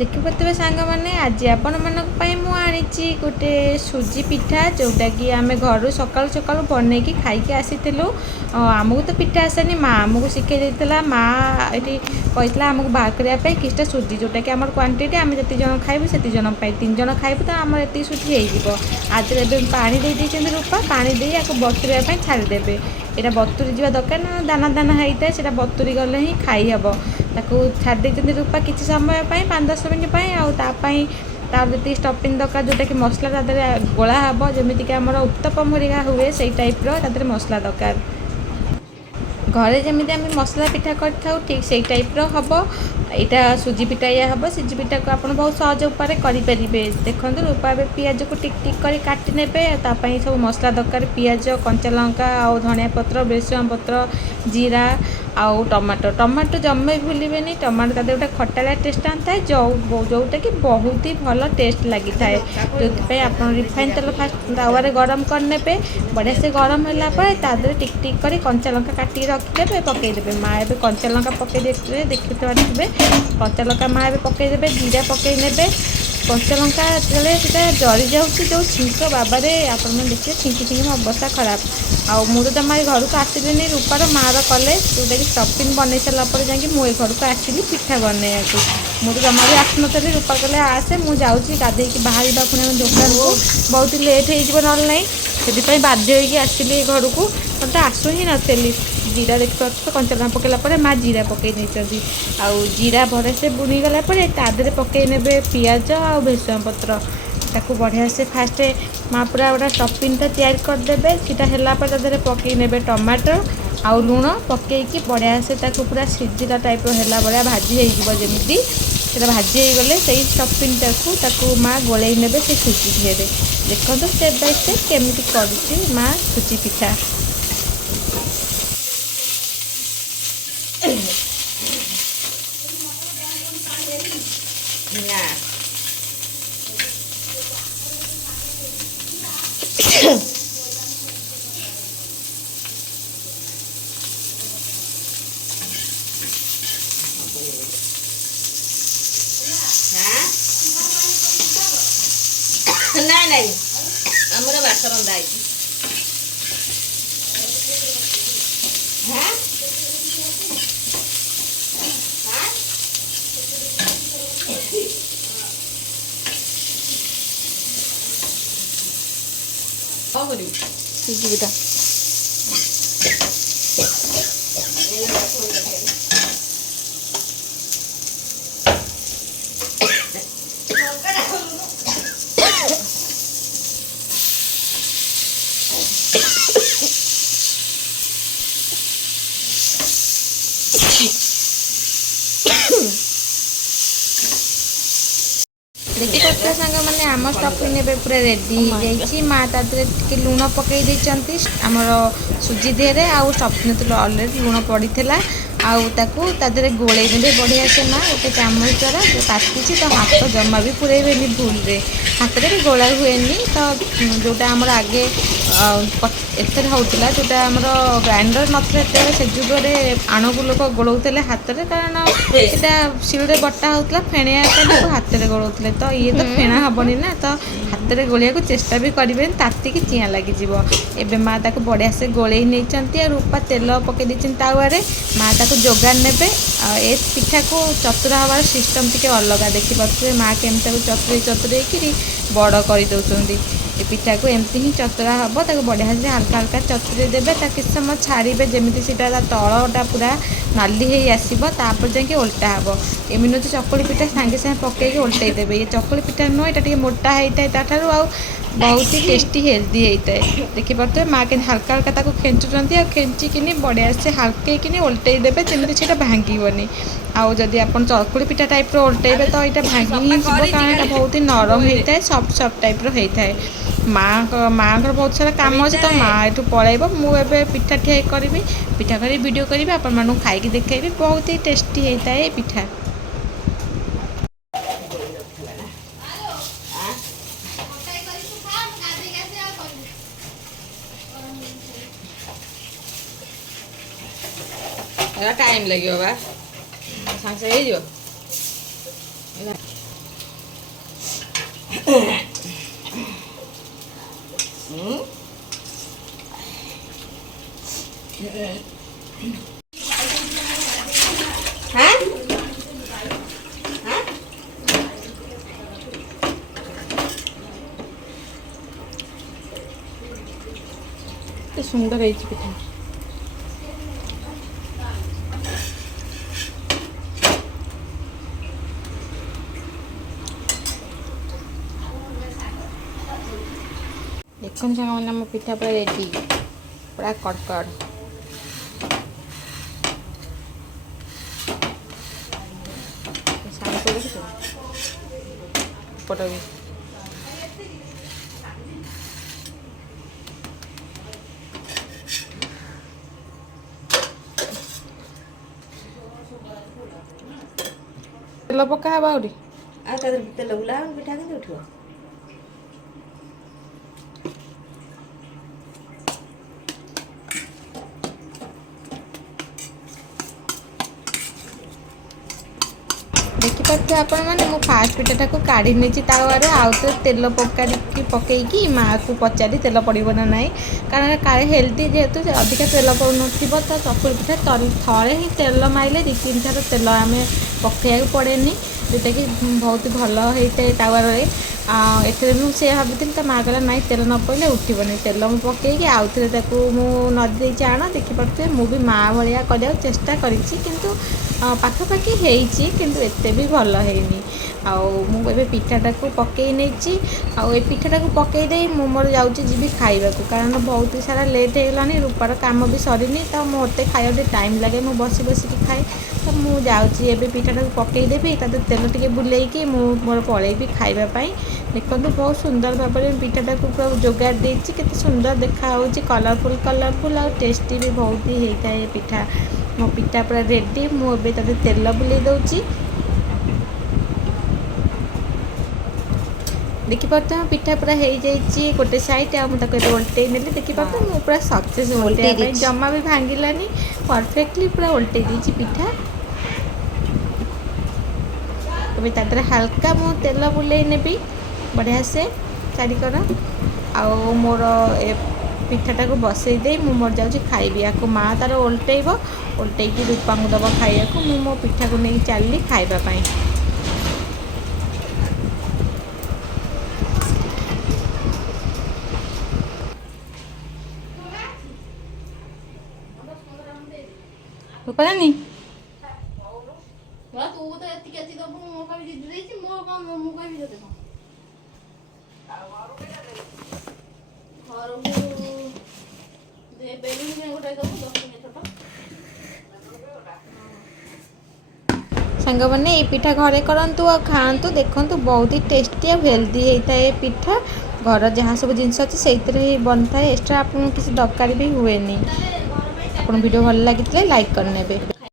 देखिपे सांग मैंने आज आपण मानी आनी गोटे सुजी पिठा जोटा कि आम घर सका सका बनई खाई आसी आमको तो पिठा आसेनी माँ आमको शिखे देता माँ ये कहता आमको बाहर करने किसटा सुजी जोटा कि आम क्वांटिटी आम जी जन खाइबू से जन 3 जन खाइबू तो आम ये सुजी हो आज पानी दे रूपा पानी दे या बतुरवाई छाड़देवे यहाँ बतुरी जा दरकार ना दाना दाना होता है से बतुरी गले ही खाई हम ताकू छाड़ी रूपा किसी समय 5-10 मिनट आउपाई तार जी स्टफिंग दरकार जोटा कि मसला गोला हम जमीक आम उत्तपम हरिका हुए से टाइप्र मसला दरकार घरे जमी आम मसला पिठा कर ठीक से टाइप हम यहाँ सुजी पिठा या हम सुजी पिठा को आप बहुत सहज उपाय करेंगे देखो रूपा पियाज को टिक टिक कर काटी ने सब मसला दरकार पियाज कंचा लंका आ धनिया पत्र बेसुआ पत्र जीरा आउ टमाटो टमाटो जमे भूलें टमाटो तादे गोटे खटालिया टेस्ट आता है जोटा कि बहुत ही भल टेस्ट लगी था जो आप रिफाइन तेल फास्ट तावे गरम करने बढ़िया से गरम होगापर टिक टिक कर कंचा लंका काटिक रखिदे पकईदे माँ ए कंचा लंका पकई देखते कंचा लंका माँ ए पकईदे जीरा पकई ने कंचा लंका जो जरी जाऊँगी जो छींक बाबारे आप देखिए छींकी छींकी मो अवस्था खराब आउ मुझे जमा घर को आसलिनी रूपार माँ कले जोटा कि स्टफिंग बन सारापर जा मुझे घर को आसली पिठा बनने मुझे जमा भी आसनी रूपा कले आसे मुझे गाधे बाहर पुणी दुकान को बहुत लेट हो ना से बाध्य आसली घर को तो आसू ही नी जीरा देख तो कंचा लंका पकड़ा माँ जीरा पकई नहीं आउ जीरा भरे से बुणी गला तादे पकई ने पियाज आ भेसुआ पत्र ताकू बढ़िया से फास्ट माँ पूरा गोटा स्टफिंग तैयार करदे सीटा है पकई ने टमाटर आउ लुण पकईकी बढ़िया से पूरा सीझला टाइप है भाया भाजी होमी से भाजी हो गले से स्टफिंग ताकू माँ गोलई ने से सुजी ढेरे देखो स्टेप बाय स्टेप केमी कर माँ सुजी पिठा ना नहीं आमर बास रंधा सुजी पिठा देखते सांग मैंने आम स्टफिंग ने पूरा रेडी हो जाए माँ तादे लुण पकई देती आमर सुजी देहरे आउ स्टफिंग तो अलरेडी लुण पड़ा आउ तादे गोले ने बढ़िया से माँ गोटे चामच द्वारा जो काटी तो हाथ जमा भी पूरेबे भूल रे हाथ में भी गोला हुए तो जोटा आमर आगे एथर होता जोटा आमर ग्राइंडर नाते से जुगे आण को लोक गोलाऊले हाथ में कारण यहाँ शिड़े बटा होता फेणिया हाथ में गोलाऊले तो ये तो फेणा हेनी ना तो हाथ में गोलिया को चेष्टा भी करेंगे तातिक चियाँ लगिज एवं माँ ताको बढ़िया से गोलई नहीं रूपा तेल पकई तावे माँ ताको जोगान ने ए पिठा को चतुरा हमार सिस्टम टी अलग देखिपे माँ केमती चतुरे चतुरे बड़ कर दौरान ये पिठा को एमती ही चतुरा हम ताको बढ़िया से हल्का हल्का चतुरे देवे किस समय छाड़े जमी से तलटा पूरा नाली हो आसपर जाकि ओल्टा हम एमि तो चकुली पिठा सांगे सांगे पकईकि ओल्टाई देवे ये चकुली पिठा नुह ये मोटा होता है ताठार आ बहुत ही टेस्टी हेल्दी होता है देखिपे माँ के हल्का हल्का खेचुंट आ खेचिकी बढ़िया से हल्कई ओल्टाई देवे जमी से भांगनी आउ जदि आप चकुली पिठा टाइप ओल्टाइबे तो यहाँ भांगी ही कारण यहाँ बहुत ही नरम होता है सफ्ट सफ्ट टाइप होता है माँ को बहुत सारा काम अच्छे तो माँ एठू पलैब मुझे पिठा ठिया करी पिठा कर वीडियो करी आपण खाई देखी बहुत ही टेस्टी होता है पिठा टाइम लगे बा सांगे ସୁନ୍ଦର ହେଇଛି ପିଠା। ଦେଖନ୍ତୁ ସାଙ୍ଗମାନେ ଆମ ପିଠା ପୁରା ରେଡ଼ି, ପୁରା କଡ଼କଡ଼। ସାଙ୍ଗ ଦେଖିଛୁ ପଟ ବି ତେଲ ପକା ହବ ଆହୁରି, ଆଉ ତା ଦେହରେ ତେଲ ବୁଲା ପିଠା କେମିତି ଉଠିବ? ଦେଖିପାରୁଥିବେ ଆପଣମାନେ ମୁଁ ଫାଷ୍ଟ ପିଠାଟାକୁ କାଢ଼ି ନେଇଛି ତାୱାରୁ, ଆଉ ତ ତେଲ ପକେଇକି ମାଆକୁ ପଚାରି ତେଲ ପଡ଼ିବ ନା ନାହିଁ, କାରଣ କାଳେ ହେଲ୍ଦି ଯେହେତୁ ଅଧିକା ତେଲ ପଡ଼ୁନଥିବ ତ ଚକୁଳି ପିଠା ଥରେ ହିଁ ତେଲ ମାରିଲେ 2-3 ଥର ତେଲ ଆମେ ପକାଇବାକୁ ପଡ଼େନି, ଯେଉଁଟାକି ବହୁତ ଭଲ ହେଇଥାଏ ତାୱାରେ। ଏଥିରେ ମୁଁ ସେ ଭାବିଥିଲି, ତା ମାଆ କହିଲା ନାଇଁ ତେଲ ନ ପଡ଼ିଲେ ଉଠିବନି। ତେଲ ମୁଁ ପକାଇକି ଆଉଥରେ ତାକୁ ମୁଁ ନଦି ଦେଇଛି ଆଣ। ଦେଖିପାରୁଥିବେ ମୁଁ ବି ମାଆ ଭଳିଆ କରିବାକୁ ଚେଷ୍ଟା କରିଛି, କିନ୍ତୁ ପାଖାପାଖି ହେଇଛି, କିନ୍ତୁ ଏତେ ବି ଭଲ ହେଇନି। ଆଉ ମୁଁ ଏବେ ପିଠାଟାକୁ ପକାଇ ନେଇଛି, ଆଉ ଏ ପିଠାଟାକୁ ପକାଇ ଦେଇ ମୁଁ ମୋର ଯାଉଛି ଯିବି ଖାଇବାକୁ, କାରଣ ବହୁତ ସାରା ଲେଟ୍ ହେଇଗଲାଣି, ରୂପାର କାମ ବି ସରିନି, ତ ମୋତେ ଖାଇବାକୁ ଟିକେ ଟାଇମ୍ ଲାଗେ, ମୁଁ ବସିକି ଖାଏ। ତ ମୁଁ ଯାଉଛି ଏବେ ପିଠାଟାକୁ ପକାଇ ଦେବି, ତା ଦେହରେ ତେଲ ଟିକେ ବୁଲେଇକି ମୁଁ ମୋର ପଳେଇବି ଖାଇବା ପାଇଁ। ଦେଖନ୍ତୁ ବହୁତ ସୁନ୍ଦର ଭାବରେ ପିଠାଟାକୁ ପୁରା ଯୋଗାଡ଼ ଦେଇଛି, କେତେ ସୁନ୍ଦର ଦେଖାହେଉଛି, କଲରଫୁଲ୍ ଆଉ ଟେଷ୍ଟି ବି ବହୁତ ହେଇଥାଏ ପିଠା। ମୋ ପିଠା ପୁରା ରେଡ଼ି, ମୁଁ ଏବେ ତା ଦେହରେ ତେଲ ବୁଲେଇ ଦେଉଛି। ଦେଖିପାରୁଥିବେ ପିଠା ପୁରା ହେଇଯାଇଛି ଗୋଟେ ସାଇଡ଼୍, ଆଉ ମୁଁ ତାକୁ ଏବେ ଓଲଟେଇ ନେଲି। ଦେଖିପାରୁଥିବେ ମୁଁ ପୁରା ସକ୍ସେସ୍ ଓଲଟେଇବା ପାଇଁ, ଜମା ବି ଭାଙ୍ଗିଲାନି, ପରଫେକ୍ଟଲି ପୁରା ଓଲଟେଇ ଦେଇଛି ପିଠା। ଏବେ ତା ଦେହରେ ହାଲକା ମୁଁ ତେଲ ବୁଲେଇ ନେବି ବଢ଼ିଆ ସେ ଚାରିକର, ଆଉ ମୋର ଏ ପିଠାଟାକୁ ବସେଇ ଦେଇ ମୁଁ ମୋର ଯାଉଛି ଖାଇବି। ଆକୁ ମାଆ ତାର ଓଲଟେଇକି ରୂପାଙ୍କୁ ଦେବ ଖାଇବାକୁ, ମୁଁ ମୋ ପିଠାକୁ ନେଇକି ଚାଲିଲି ଖାଇବା ପାଇଁ। ରୂପାରାଣୀ ତୁ ତ ଏତିକି ଦବୁ, ମୁଁ କହିବି ଜିଜୁ ଦେଇଛି, ମୋର କ'ଣ, ମୁଁ କହିବି ତତେ କ'ଣ? ଘରକୁ ବେଲୁନ ଗୋଟେ ଦବୁ, 10 ଟଙ୍କିଆ ଛୋଟ। ସାଙ୍ଗମାନେ ଏଇ ପିଠା ଘରେ କରନ୍ତୁ ଆଉ ଖାଆନ୍ତୁ, ଦେଖନ୍ତୁ ବହୁତ ହି ଟେଷ୍ଟି ଆଉ ହେଲ୍ଦି ହେଇଥାଏ ଏ ପିଠା। ଘର ଯାହା ସବୁ ଜିନିଷ ଅଛି ସେଇଥିରେ ହିଁ ବନିଥାଏ, ଏକ୍ସଟ୍ରା ଆପଣଙ୍କୁ କିଛି ଦରକାର ବି ହୁଏନି। ଆପଣ ଭିଡ଼ିଓ ଭଲ ଲାଗିଥିଲେ ଲାଇକ୍ କରିନେବେ।